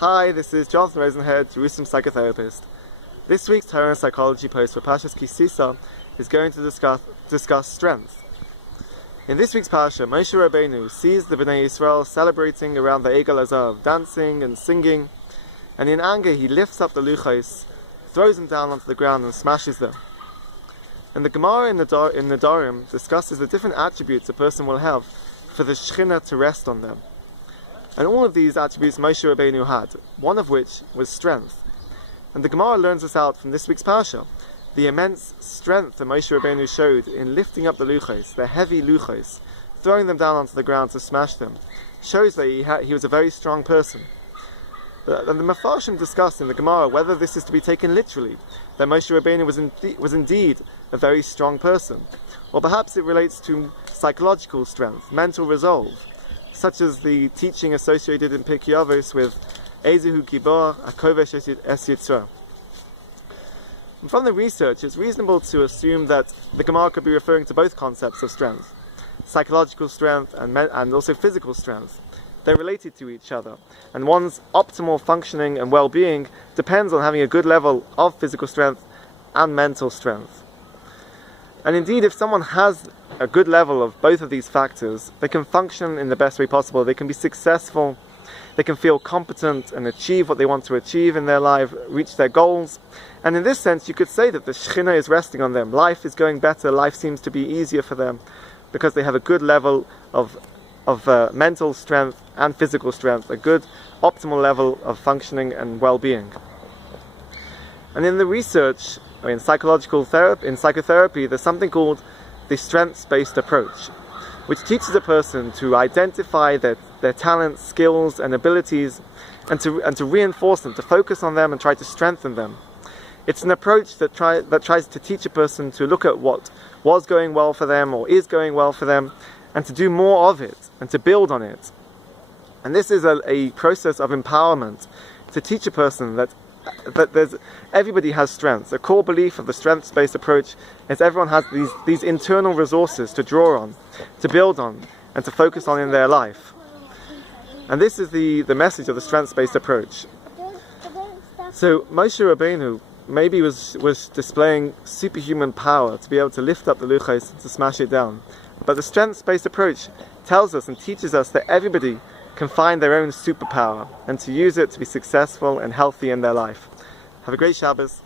Hi, this is Jonathan Rosenhead, Jerusalem psychotherapist. This week's Torah and Psychology post for Parshas Sisa is going to discuss strength. In this week's Parsha, Moshe Rabbeinu sees the Bnei Yisrael celebrating around the Egel Azav, dancing and singing, and in anger he lifts up the luchos, throws them down onto the ground and smashes them. And the Gemara in the Dorim discusses the different attributes a person will have for the Shechina to rest on them. And all of these attributes Moshe Rabbeinu had, one of which was strength. And the Gemara learns us out from this week's Parsha the immense strength that Moshe Rabbeinu showed in lifting up the luchos, the heavy luchos, throwing them down onto the ground to smash them, shows that he was a very strong person. And the Mefarshim discuss in the Gemara whether this is to be taken literally, that Moshe Rabbeinu was indeed a very strong person, or perhaps it relates to psychological strength, mental resolve, such as the teaching associated in Pirkei Avos with Ezehu Gibor Akovesh Es Yitzra. From the research, it's reasonable to assume that the Gemara could be referring to both concepts of strength, psychological strength and also physical strength. They're related to each other, and one's optimal functioning and well-being depends on having a good level of physical strength and mental strength. And indeed, if someone has a good level of both of these factors, they can function in the best way possible, they can be successful, they can feel competent and achieve what they want to achieve in their life, reach their goals. And in this sense, you could say that the Shechina is resting on them. Life is going better, life seems to be easier for them, because they have a good level of mental strength and physical strength, a good optimal level of functioning and well-being. And in the research, in psychotherapy, there's something called the strengths-based approach, which teaches a person to identify their talents, skills and abilities, and to reinforce them, to focus on them and try to strengthen them. It's an approach that tries to teach a person to look at what was going well for them or is going well for them, and to do more of it and to build on it. And this is a process of empowerment to teach a person that everybody has strengths. A core belief of the strengths-based approach is everyone has these internal resources to draw on, to build on, and to focus on in their life. And this is the message of the strengths-based approach. So Moshe Rabbeinu maybe was displaying superhuman power to be able to lift up the luchos and to smash it down. But the strengths-based approach tells us and teaches us that everybody can find their own superpower and to use it to be successful and healthy in their life. Have a great Shabbos.